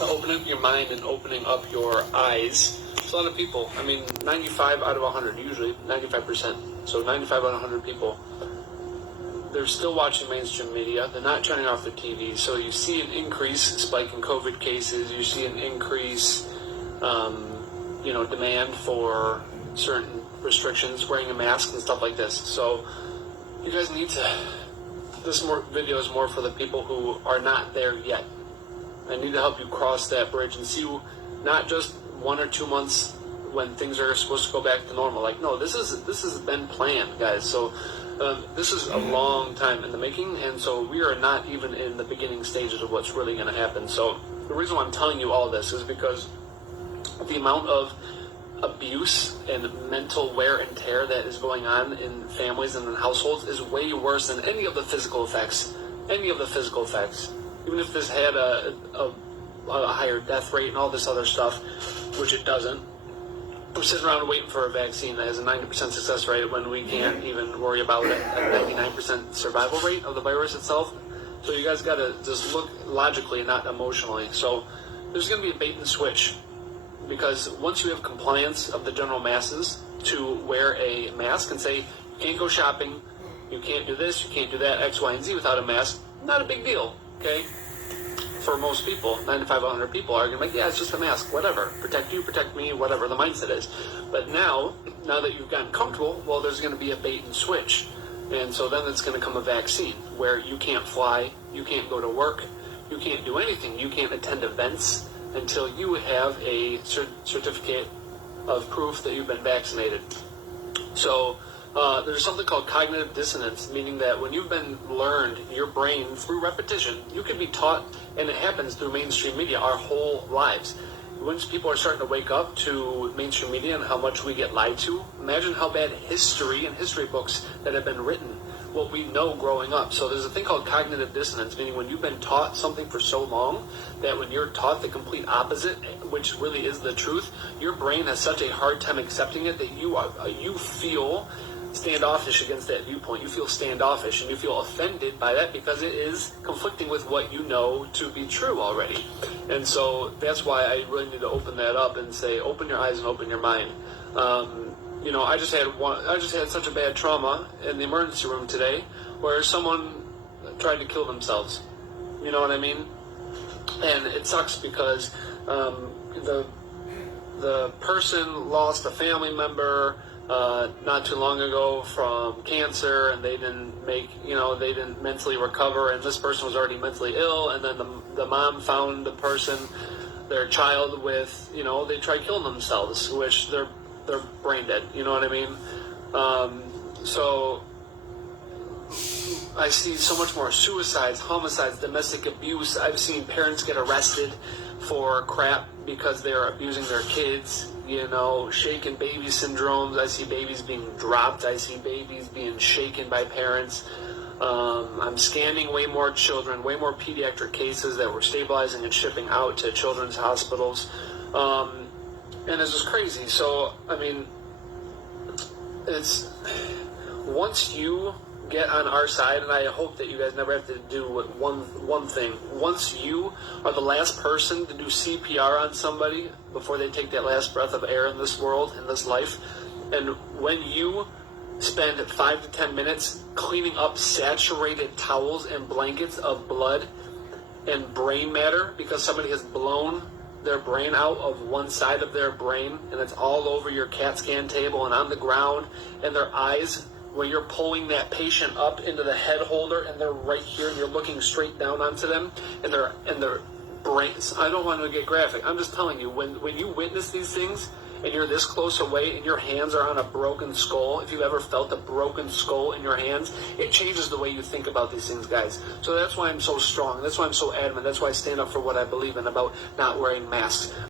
opening up your mind and opening up your eyes. It's a lot of people. I mean, 95 out of 100, usually 95%. So 95 out of 100 people, they're still watching mainstream media. They're not turning off their TV. So you see an increase, spike in COVID cases. You see an increase, demand for certain restrictions, wearing a mask and stuff like this. So you guys need to. This video is more for the people who are not there yet. I need to help you cross that bridge and see not just 1 or 2 months when things are supposed to go back to normal. Like, no, this has been planned, guys. So this is a long time in the making, and so we are not even in the beginning stages of what's really going to happen. So the reason why I'm telling you all this is because the amount of abuse and mental wear and tear that is going on in families and in households is way worse than any of the physical effects. Even if this had a higher death rate and all this other stuff, which it doesn't. We're sitting around waiting for a vaccine that has a 90% success rate when we can't even worry about a 99% survival rate of the virus itself. So you guys got to just look logically and not emotionally. So there's going to be a bait and switch, because once you have compliance of the general masses to wear a mask and say, you can't go shopping, you can't do this, you can't do that, X, Y, and Z without a mask, not a big deal, okay? For most people, 95 out of 100 people are going to be like, yeah, it's just a mask, whatever. Protect you, protect me, whatever the mindset is. But now that you've gotten comfortable, well, there's going to be a bait and switch. And so then it's going to come a vaccine where you can't fly, you can't go to work, you can't do anything. You can't attend events until you have a certificate of proof that you've been vaccinated. So there's something called cognitive dissonance, meaning that when you've been learned, your brain, through repetition, you can be taught, and it happens through mainstream media our whole lives. Once people are starting to wake up to mainstream media and how much we get lied to, imagine how bad history and history books that have been written, what we know growing up. So there's a thing called cognitive dissonance, meaning when you've been taught something for so long that when you're taught the complete opposite, which really is the truth, your brain has such a hard time accepting it that you feel standoffish against that viewpoint. You feel standoffish and you feel offended by that because it is conflicting with what you know to be true already. And so that's why I really need to open that up and say, open your eyes and open your mind. I just had such a bad trauma in the emergency room today where someone tried to kill themselves. You know what I mean? And it sucks because the person lost a family member not too long ago from cancer, and they didn't mentally recover, and this person was already mentally ill, and then the mom found their child with, they tried killing themselves, which they're brain dead, you know what I mean? So I see so much more suicides, homicides, domestic abuse. I've seen parents get arrested for crap because they're abusing their kids, shaken baby syndromes. I see babies being dropped. I see babies being shaken by parents. I'm scanning way more children, way more pediatric cases that we're stabilizing and shipping out to children's hospitals. And it's just crazy. So, I mean, it's once you get on our side, and I hope that you guys never have to do one thing. Once you are the last person to do CPR on somebody before they take that last breath of air in this world, in this life, and when you spend 5 to 10 minutes cleaning up saturated towels and blankets of blood and brain matter because somebody has blown their brain out of one side of their brain, and it's all over your CAT scan table and on the ground, and their eyes, where you're pulling that patient up into the head holder and they're right here and you're looking straight down onto them, and their brains. I don't want to get graphic. I'm just telling you, when you witness these things and you're this close away and your hands are on a broken skull, if you've ever felt a broken skull in your hands, it changes the way you think about these things, guys. So that's why I'm so strong. That's why I'm so adamant. That's why I stand up for what I believe in about not wearing masks.